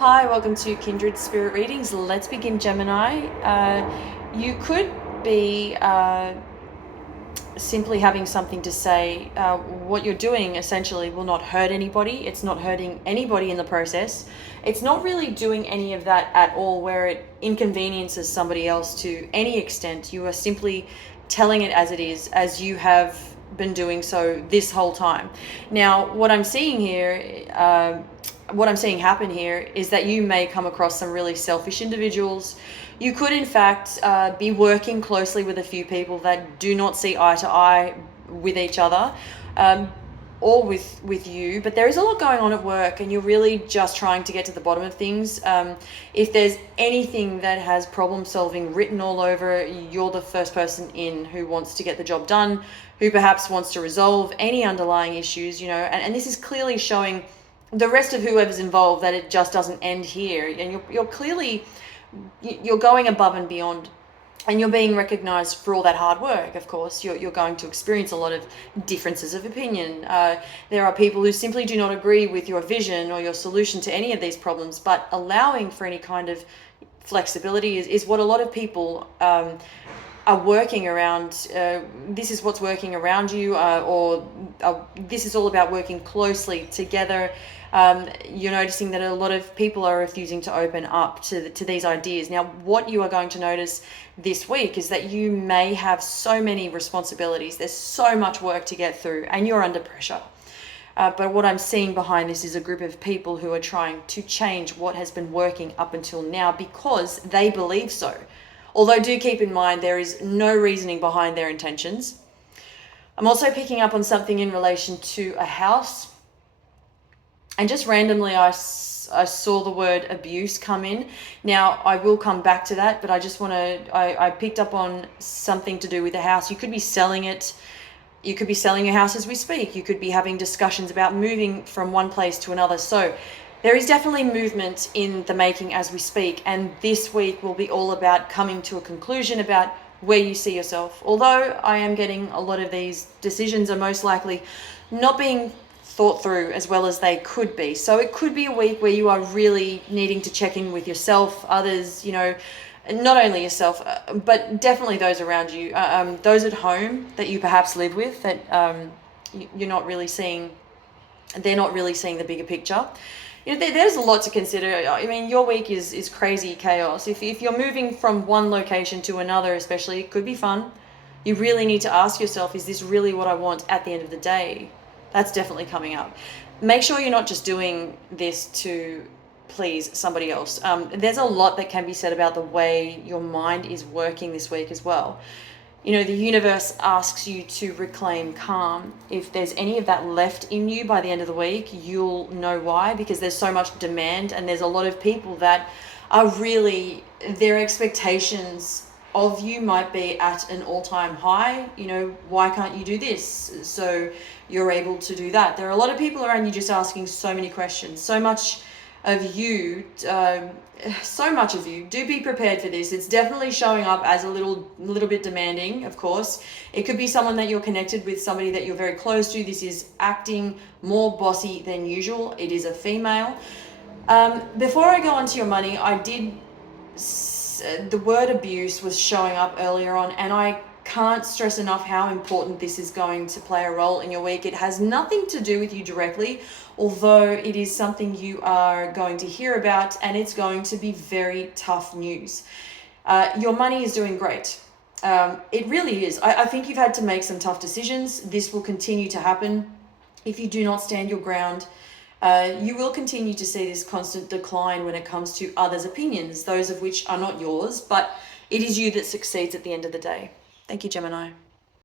Hi, welcome to Kindred Spirit Readings. Let's begin, Gemini. You could be simply having something to say. What you're doing essentially will not hurt anybody. It's not hurting anybody in the process. It's not really doing any of that at all where it inconveniences somebody else to any extent. You are simply telling it as it is, as you have been doing so this whole time. Now, what I'm seeing happen here is that you may come across some really selfish individuals. You could, in fact, be working closely with a few people that do not see eye to eye with each other, or with you, but there is a lot going on at work and you're really just trying to get to the bottom of things. If there's anything that has problem solving written all over, you're the first person in who wants to get the job done, who perhaps wants to resolve any underlying issues, and this is clearly showing the rest of whoever's involved that it just doesn't end here, and you're clearly going above and beyond, and you're being recognized for all that hard work. Of course, you're going to experience a lot of differences of opinion. There are people who simply do not agree with your vision or your solution to any of these problems, but allowing for any kind of flexibility is what a lot of people are working around. This is what's working around you, or this is all about working closely together. You're noticing that a lot of people are refusing to open up to these ideas. Now, what you are going to notice this week is that you may have so many responsibilities. There's so much work to get through and you're under pressure. But what I'm seeing behind this is a group of people who are trying to change what has been working up until now because they believe so. Although do keep in mind there is no reasoning behind their intentions. I'm also picking up on something in relation to a house. And just randomly, I saw the word abuse come in. Now, I will come back to that, but I just want to, I picked up on something to do with the house. You could be selling it. You could be selling your house as we speak. You could be having discussions about moving from one place to another. So there is definitely movement in the making as we speak. And this week will be all about coming to a conclusion about where you see yourself. Although I am getting a lot of these decisions are most likely not being thought through as well as they could be. So it could be a week where you are really needing to check in with yourself, others, not only yourself, but definitely those around you, those at home that you perhaps live with that you're not really seeing, they're not really seeing the bigger picture. There's a lot to consider. I mean, your week is crazy chaos. If you're moving from one location to another, especially, it could be fun. You really need to ask yourself, is this really what I want at the end of the day? That's definitely coming up. Make sure you're not just doing this to please somebody else. There's a lot that can be said about the way your mind is working this week as well. The universe asks you to reclaim calm. If there's any of that left in you by the end of the week, you'll know why, because there's so much demand and there's a lot of people that are really, their expectations of you might be at an all-time high. Why can't you do this? So you're able to do that. There are a lot of people around you just asking so many questions, so much of you. Do be prepared for this. It's definitely showing up as a little bit demanding, of course. It could be someone that you're connected with, somebody that you're very close to. This is acting more bossy than usual. It is a female. Before I go on to your money, the word abuse was showing up earlier on, and I can't stress enough how important this is going to play a role in your week. It has nothing to do with you directly, although it is something you are going to hear about, and it's going to be very tough news. Your money is doing great. It really is. I think you've had to make some tough decisions. This will continue to happen if you do not stand your ground. You will continue to see this constant decline when it comes to others' opinions, those of which are not yours, but it is you that succeeds at the end of the day. Thank you, Gemini.